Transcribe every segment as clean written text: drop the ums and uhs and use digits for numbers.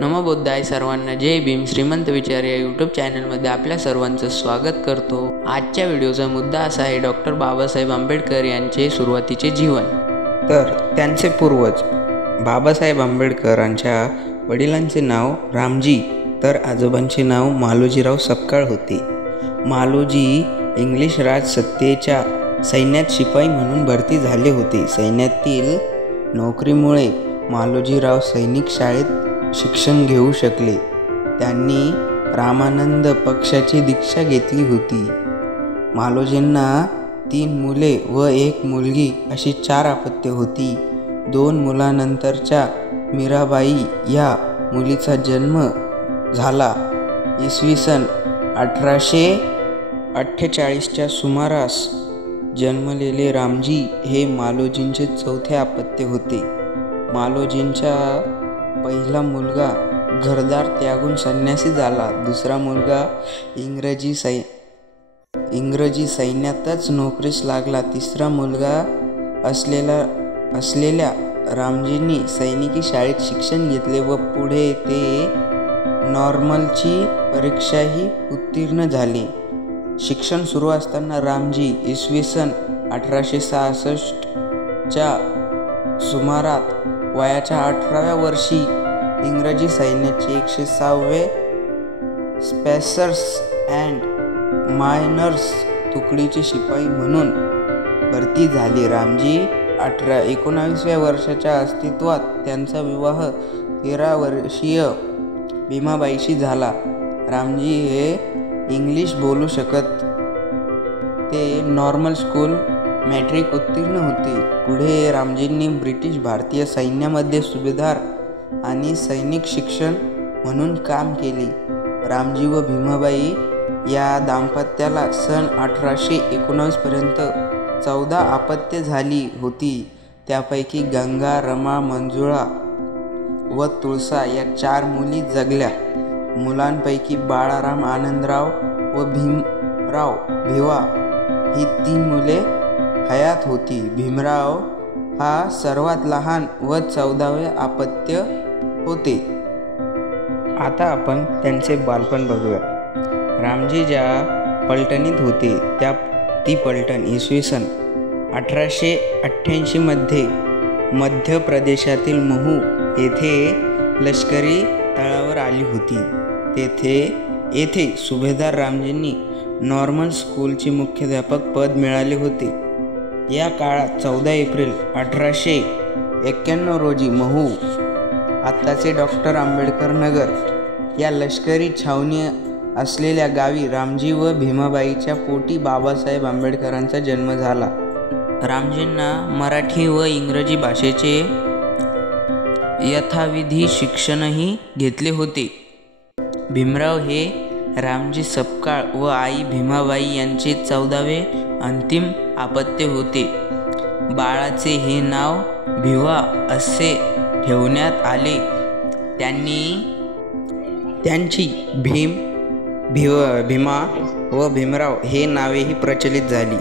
नमो बुद्धाय सर्वांना जय भीम. श्रीमंत विचार या यूट्यूब चॅनलमध्ये आपल्या सर्वांचं स्वागत करतो. आजच्या व्हिडिओचा मुद्दा असा आहे, डॉक्टर बाबासाहेब आंबेडकर यांचे सुरुवातीचे जीवन. तर त्यांचे पूर्वज बाबासाहेब आंबेडकरांच्या वडिलांचे नाव रामजी तर आजोबांचे नाव मालोजीराव सपकाळ होते. मालोजी इंग्लिश राजसत्तेच्या सैन्यात शिपाई म्हणून भरती झाले होते. सैन्यातील नोकरीमुळे मालोजीराव सैनिक शाळेत शिक्षण घेऊ शकले. त्यांनी रामानंद पक्षाची दीक्षा घेतली होती. मालोजींना 3 मुले व 1 मुलगी अशी 4 अपत्ये होती. 2 मुलांनंतरच्या मीराबाई या मुलीचा जन्म झाला. इसवी सन 1848च्या सुमारास जन्मलेले रामजी हे मालोजींचे 4थे अपत्य होते. मालोजींचा पहिला मुलगा घरदार त्यागून संन्यासी झाला. दुसरा मुलगा इंग्रजी सैन्यातच नोकरीस लागला. तिसरा मुलगा असलेल्या रामजींनी सैनिकी शाळेत शिक्षण घेतले व पुढे ते नॉर्मलची परीक्षाही उत्तीर्ण झाले. शिक्षण सुरू असताना रामजी इसवी सन 1866च्या सुमारात वयाच्या 18व्या वर्षी इंग्रजी सैन्याचे 106वे स्पेसर्स अँड मायनर्स तुकडीचे शिपाई म्हणून भरती झाले. रामजी 19व्या वर्षाच्या अस्तित्वात त्यांचा विवाह 13 वर्षीय भीमाबाईशी झाला. रामजी हे इंग्लिश बोलू शकत. ते नॉर्मल स्कूल मॅट्रिक उत्तीर्ण होते. पुढे रामजींनी ब्रिटिश भारतीय सैन्यामध्ये सुभेदार आणि सैनिक शिक्षण म्हणून काम केले. रामजी व भीमाबाई या दाम्पत्याला सन 1819 पर्यंत 14 अपत्ये झाली होती. त्यापैकी गंगा, रमा, मंजुळा व तुळसा या 4 मुली जगल्या. मुलांपैकी बाळाराम, आनंदराव व भीमराव भिवा ही 3 मुले हयात होती. भीमराव हा सर्वात लहान व 14वे अपत्य होते. आता आपण त्यांचे बालपण बघूया. रामजी ज्या पलटणीत होते ती पलटण इसवी सन 1888 मध्ये मध्य प्रदेशातील महू येथे लष्करी तळावर आली होती. येथे सुभेदार रामजींनी नॉर्मल स्कूलचे मुख्याध्यापक पद मिळाले होते. या काळात 14 एप्रिल 1891 रोजी महू, आत्ताचे डॉक्टर आंबेडकर नगर या लष्करी छावणी असलेल्या गावी रामजी व भीमाबाईच्या पोटी बाबासाहेब आंबेडकरांचा जन्म झाला. रामजींना मराठी व इंग्रजी भाषेचे यथाविधी शिक्षणही घेतले होते. भीमराव हे रामजी सपकाळ व आई भीमाबाई यांचे 14वे अंतिम अपत्य होते. बाळाचे हे नाव भिवा असे ठेवण्यात आले. त्यांची भीमा व भीमराव हे नावेही प्रचलित झाली.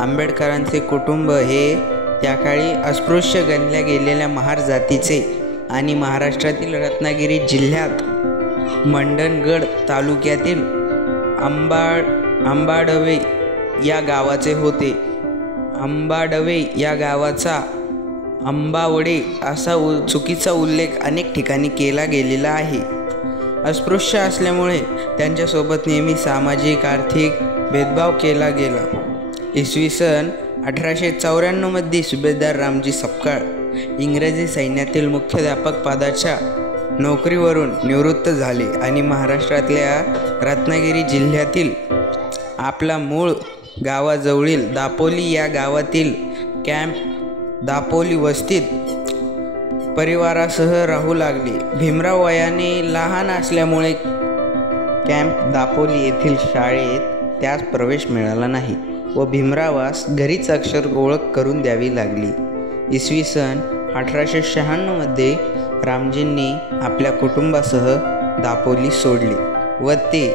आंबेडकरांचे कुटुंब हे त्याकाळी अस्पृश्य गणल्या गेलेल्या महार जातीचे आणि महाराष्ट्रातील रत्नागिरी जिल्ह्यात मंडणगड तालुक्यातील आंबाडवे या गावाचे होते. आंबाडवे या गावाचा आंबावडे असा चुकीचा उल्लेख अनेक ठिकाणी केला गेलेला आहे. अस्पृश्य असल्यामुळे त्यांच्यासोबत नेहमी सामाजिक आर्थिक भेदभाव केला गेला. इसवी सन 1894 मध्ये सुभेदार रामजी सपकाळ इंग्रजी सैन्यातील मुख्याध्यापक पदाच्या नोकरीवरून निवृत्त झाले आणि महाराष्ट्रातल्या रत्नागिरी जिल्ह्यातील आपला मूळ गावाजवळील दापोली या गावातील कॅम्प दापोली वस्तीत परिवारासह राहू लागले. भीमराव वयाने लहान असल्यामुळे कॅम्प दापोली येथील शाळेत त्यास प्रवेश मिळाला नाही व भीमरावास घरीच अक्षर ओळख करून द्यावी लागली. इसवी सन 1896 मध्ये रामजींनी आपल्या कुटुंबासह दापोली सोडले व ते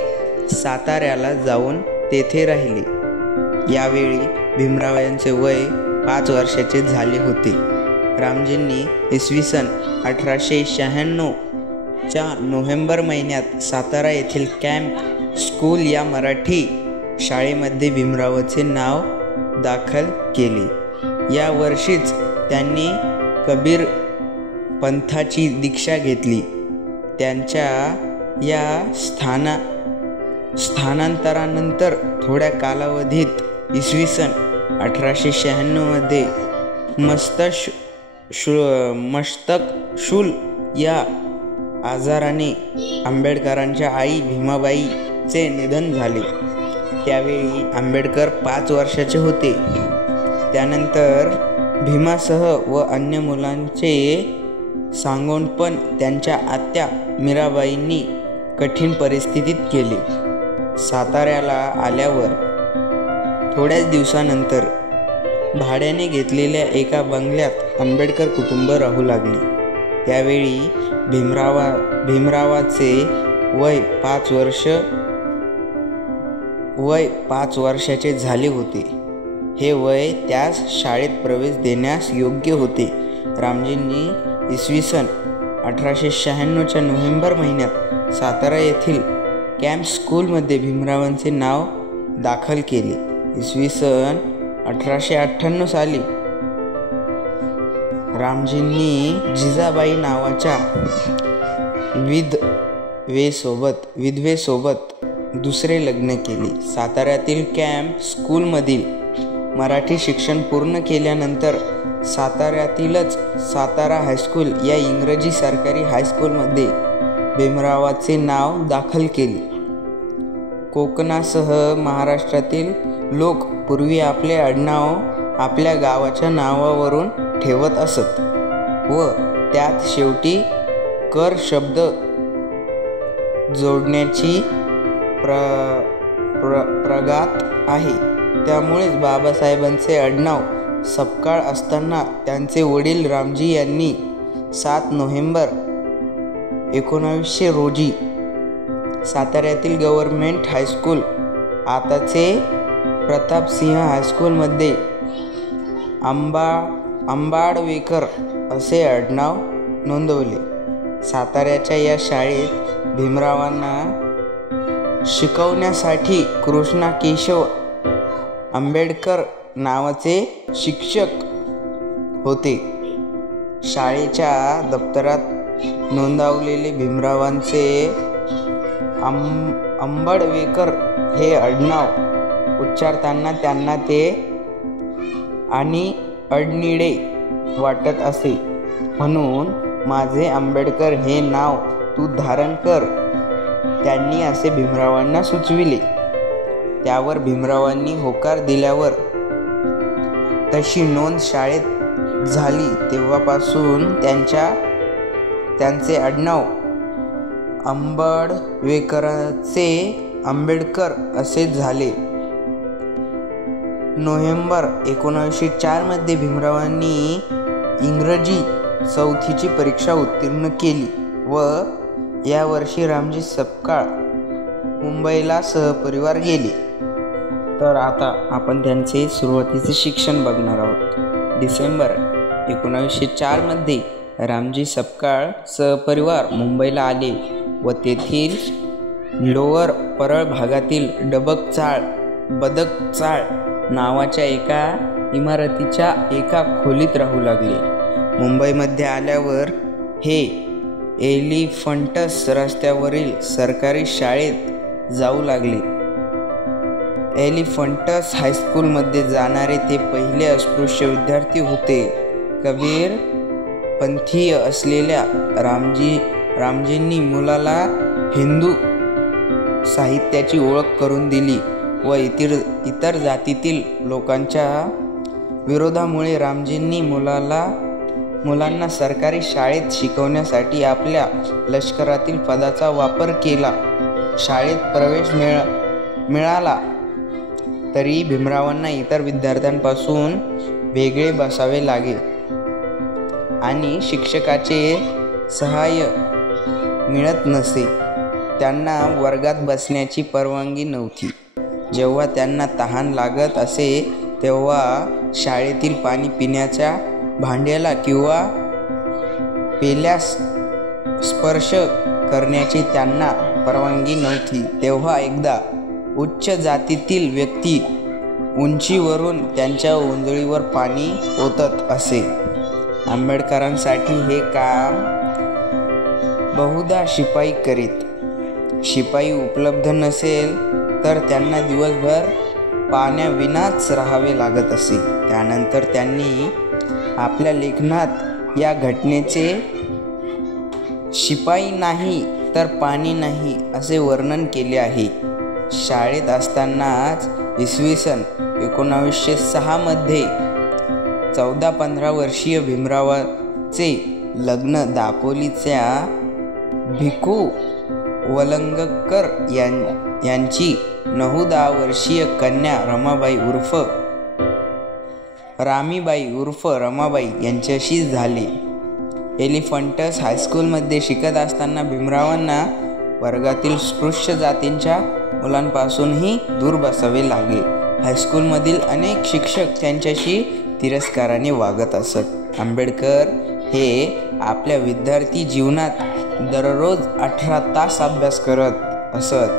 साताऱ्याला जाऊन तेथे राहिले. यावेळी भीमराव यांचे वय 5 वर्षाचे झाले होते. रामजींनी इसवी सन 1896 नोव्हेंबर महिन्यात सातारा येथील कॅम्प स्कूल या मराठी शाळेमध्ये भीमरावांचे नाव दाखल केले। या वर्षीच त्यांनी कबीर पंथाची दीक्षा घेतली। त्यांच्या या स्थानांतरानंतर थोड्या कालावधीत इसवी सन 1896 मध्ये मस्तकशूल या आजाराने आंबेडकरांच्या आई भीमाबाईचे निधन झाले। त्यावेळी आंबेडकर 5 वर्षाचे होते। त्यानंतर भीमासह व अन्य मुलांचे सांगोपन त्यांच्या आत्या मीराबाईंनी कठीण परिस्थितीत केले। साताऱ्याला आल्यावर थोड्याच दिवसानंतर भाड्याने घेतलेल्या एका बंगल्यात आंबेडकर कुटुंब राहू लागले। त्यावेळी भीमरावाचे वय 5 वर्षाचे झाले होते। हे वय त्यास शाळेत प्रवेश देण्यास योग्य होते। रामजींनी इसवी सन 1896 नोव्हेंबर महिन्यात सातारा येथील कॅम्प स्कूलमध्ये भीमरावांचे नाव दाखल केले। इसवी सन 1898 साली रामजींनी जिजाबाई नावाच्या विधवेसोबत दुसरे लग्न केले। साताऱ्यातील कॅम्प स्कूलमधील मराठी शिक्षण पूर्ण केल्यानंतर साताऱ्यातीलच सातारा हायस्कूल या इंग्रजी सरकारी हायस्कूलमध्ये भीमरावांचे नाव दाखल केले। कोकणासह महाराष्ट्रातील लोक पूर्वी आपले आडनाव आपल्या गावाच्या नावावरून ठेवत असत व त्यात शेवटी कर शब्द जोडण्याची प्रघात आहे। त्यामुळेच बाबासाहेबांचे आडनाव सपकाळ असताना त्यांचे वडील रामजी यांनी 7 नोव्हेंबर 1900 रोजी साताऱ्यातील गव्हर्नमेंट हायस्कूल आताचे प्रतापसिंह हायस्कूलमध्ये आंबाडवेकर असे आडनाव नोंदवले। साताऱ्याच्या या शाळेत भीमरावांना शिकवण्यासाठी कृष्णा केशव आंबेडकर नावाचे शिक्षक होते। शाळेच्या दप्तरात नोंदवलेले भीमरावांचे आंबडवेकर हे आडनाव उच्चारताना त्यांना ते आणि अडनिडे वाटत असे, म्हणून माझे आंबेडकर हे नाव तू धारण कर, त्यांनी असे भीमरावांना सुचविले। त्यावर भीमरावांनी होकार दिल्यावर तशी नोंद शाळेत झाली। तेव्हापासून त्यांचे आडनाव आंबडवेकरांचे आंबेडकर असे झाले। नोव्हेंबर 1904 मध्ये भीमरावांनी इंग्रजी 4थीची परीक्षा उत्तीर्ण केली व या वर्षी रामजी सपकाळ मुंबईला सहपरिवार गेले। तर आता आपण त्यांचे सुरुवातीचे शिक्षण बघणार आहोत। डिसेंबर 1904 मध्ये रामजी सपकाळ सहपरिवार मुंबईला आले व तेथील लोअर परळ भागातील बदक चाळ नावाच्या एका इमारतीच्या एका खोलीत राहू लागले। मुंबईमध्ये आल्यावर हे एलिफंटस रस्त्यावरील सरकारी शाळेत जाऊ लागले। एलिफंटस हायस्कूलमध्ये जाणारे ते पहिले अस्पृश्य विद्यार्थी होते। कबीर पंथीय असलेल्या रामजींनी मुलाला हिंदू साहित्याची ओळख करून दिली व इतर जातीतील लोकांच्या विरोधामुळे रामजींनी मुलांना सरकारी शाळेत शिकवण्यासाठी आपल्या लष्करातील पदाचा वापर केला। शाळेत प्रवेश मिळाला तरी भीमरावांना इतर विद्यार्थ्यांपासून वेगळे बसावे लागे आणि शिक्षकाचे सहाय्य मिळत नसे। त्यांना वर्गात बसण्याची परवानगी नव्हती। जेव्हा त्यांना तहान लागत असे तेव्हा शाळेतील पाणी पिण्याच्या भांड्याला किंवा पेल्यास स्पर्श करण्याची त्यांना परवानगी नव्हती. तेव्हा एकदा उच्च जातीतील व्यक्ती उंचीवरून त्यांच्या ओंजळीवर पाणी ओतत असे. आंबेडकरांसाठी हे काम बहुधा शिपाई करीत. शिपाई उपलब्ध नसेल तर त्यांना दिवसभर पाण्याविनाच राहावे लागत असे. त्यानंतर त्यांनी आपल्या लेखनात या घटनेचे शिपाई नाही तर पाणी नाही असे वर्णन केले आहे. शाळेत असतानाच इसवी सन 1906 मध्ये 14-15 वर्षीय भीमरावाचे लग्न दापोलीच्या भिकू वलंगकर यांची 9-10 वर्षीय कन्या रामीबाई उर्फ रमाबाई यांच्याशी झाले. एलिफंटस हायस्कूलमध्ये शिकत असताना भीमरावांना वर्गातील स्पृश्य जातींच्या मुलांपासूनही दूर बसावे लागले. हायस्कूलमधील अनेक शिक्षक त्यांच्याशी तिरस्काराने वागत असत. आंबेडकर हे आपल्या विद्यार्थी जीवनात दररोज 18 तास अभ्यास करत असत.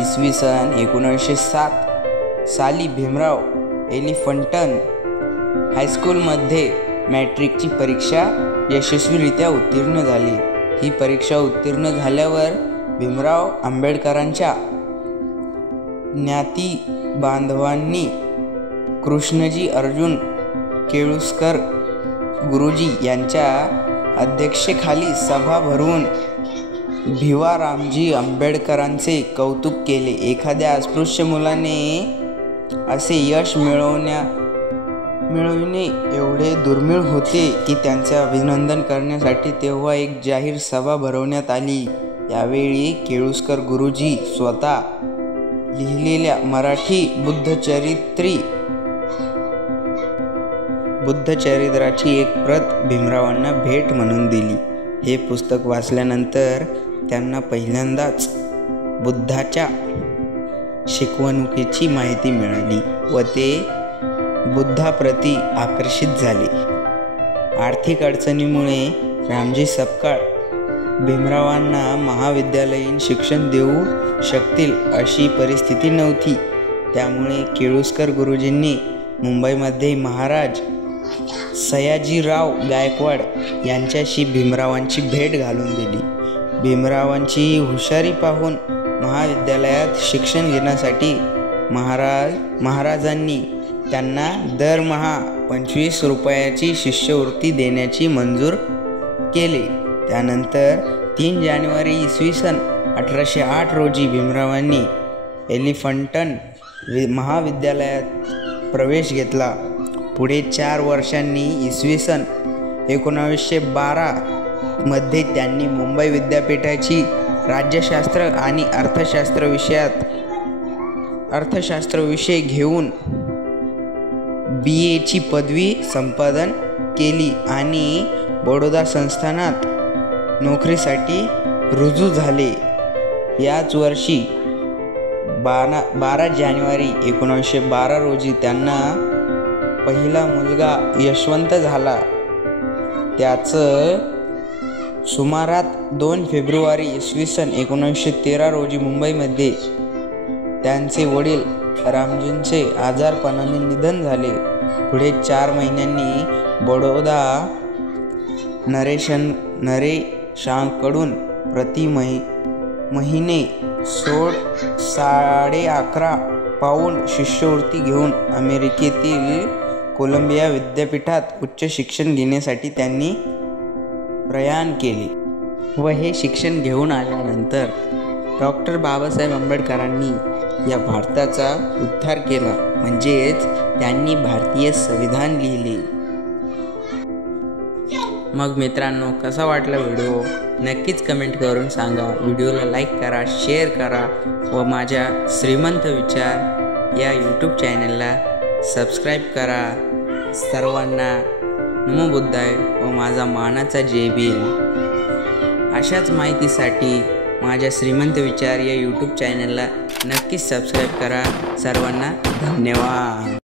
इसवी सन 1907 साली भीमराव एलिफंटन हायस्कूलमध्ये मॅट्रिकची परीक्षा यशस्वीरित्या उत्तीर्ण झाली. ही परीक्षा उत्तीर्ण झाल्यावर भीमराव आंबेडकरांच्या ज्ञाती बांधवांनी कृष्णजी अर्जुन केळुस्कर गुरुजी यांच्या अध्यक्षतेखाली सभा भरवून भिवारामजी आंबेडकरांचे कौतुक केले. एखाद्या अस्पृश्य मुलाने असे यश मिळविणे एवढे दुर्मिळ होते की त्यांचे अभिनंदन करण्यासाठी तेव्हा एक जाहीर सभा भरवण्यात आली. यावेळी केळुस्कर गुरुजी स्वतः लिहिलेल्या मराठी बुद्धचरित्राची एक प्रत भीमरावांना भेट म्हणून दिली. हे पुस्तक वाचल्यानंतर त्यांना पहिल्यांदाच बुद्धाच्या शिकवणुकीची माहिती मिळाली व ते बुद्धाप्रती आकर्षित झाले. आर्थिक अडचणीमुळे रामजी सपकाळ भीमरावांना महाविद्यालयीन शिक्षण देऊ शकतील अशी परिस्थिती नव्हती. त्यामुळे केळुस्कर गुरुजींनी मुंबईमध्ये महाराज सयाजीराव गायकवाड यांच्याशी भीमरावांची भेट घालून दिली. भीमरावांची हुशारी पाहून महाविद्यालयात शिक्षण घेण्यासाठी महाराजांनी त्यांना दरमहा 25 रुपयाची शिष्यवृत्ती देण्याची मंजूर केले. त्यानंतर 3 जानेवारी इसवी सन 1808 रोजी भीमरावांनी एलिफंटन महाविद्यालयात प्रवेश घेतला. पुढे 4 वर्षांनी इसवी सन 1912 मध्ये त्यांनी मुंबई विद्यापीठाची राज्यशास्त्र आणि अर्थशास्त्र विषय घेऊन BA ची पदवी संपादन केली आणि बडोदा संस्थानात नोकरीसाठी रुजू झाले. याच वर्षी 12 जानेवारी 1912 रोजी त्यांना पहिला मुलगा यशवंत झाला. त्याचं सुमारात 2 फेब्रुवारी इसवी सन 1913 रोजी मुंबईमध्ये त्यांचे वडील रामजींचे आजारपणाने निधन झाले. पुढे 4 महिन्यांनी बडोदा नरेशांकडून प्रति महिने 11.5 पाऊंड शिष्यवृत्ती घेऊन अमेरिकेतील कोलंबिया विद्यापीठात उच्च शिक्षण घेण्यासाठी त्यांनी प्रयाण केले व हे शिक्षण घेऊन आल्यानंतर डॉक्टर बाबासाहेब आंबेडकरांनी या भारताचा उद्धार केला. म्हणजेच त्यांनी भारतीय संविधान लिहिले. मग मित्रांनो, कसा वाटला व्हिडिओ नक्कीच कमेंट करून सांगा. व्हिडिओला लाईक करा, शेअर करा व माझ्या श्रीमंत विचार या यूट्यूब चॅनलला सबस्क्राईब करा. सर्वांना नमो बुद्धाय व माझा मानाचा जय भीम. अशाच माहितीसाठी माझ्या श्रीमंत विचार या यूट्यूब चॅनलला नक्कीच सबस्क्राईब करा. सर्वांना धन्यवाद.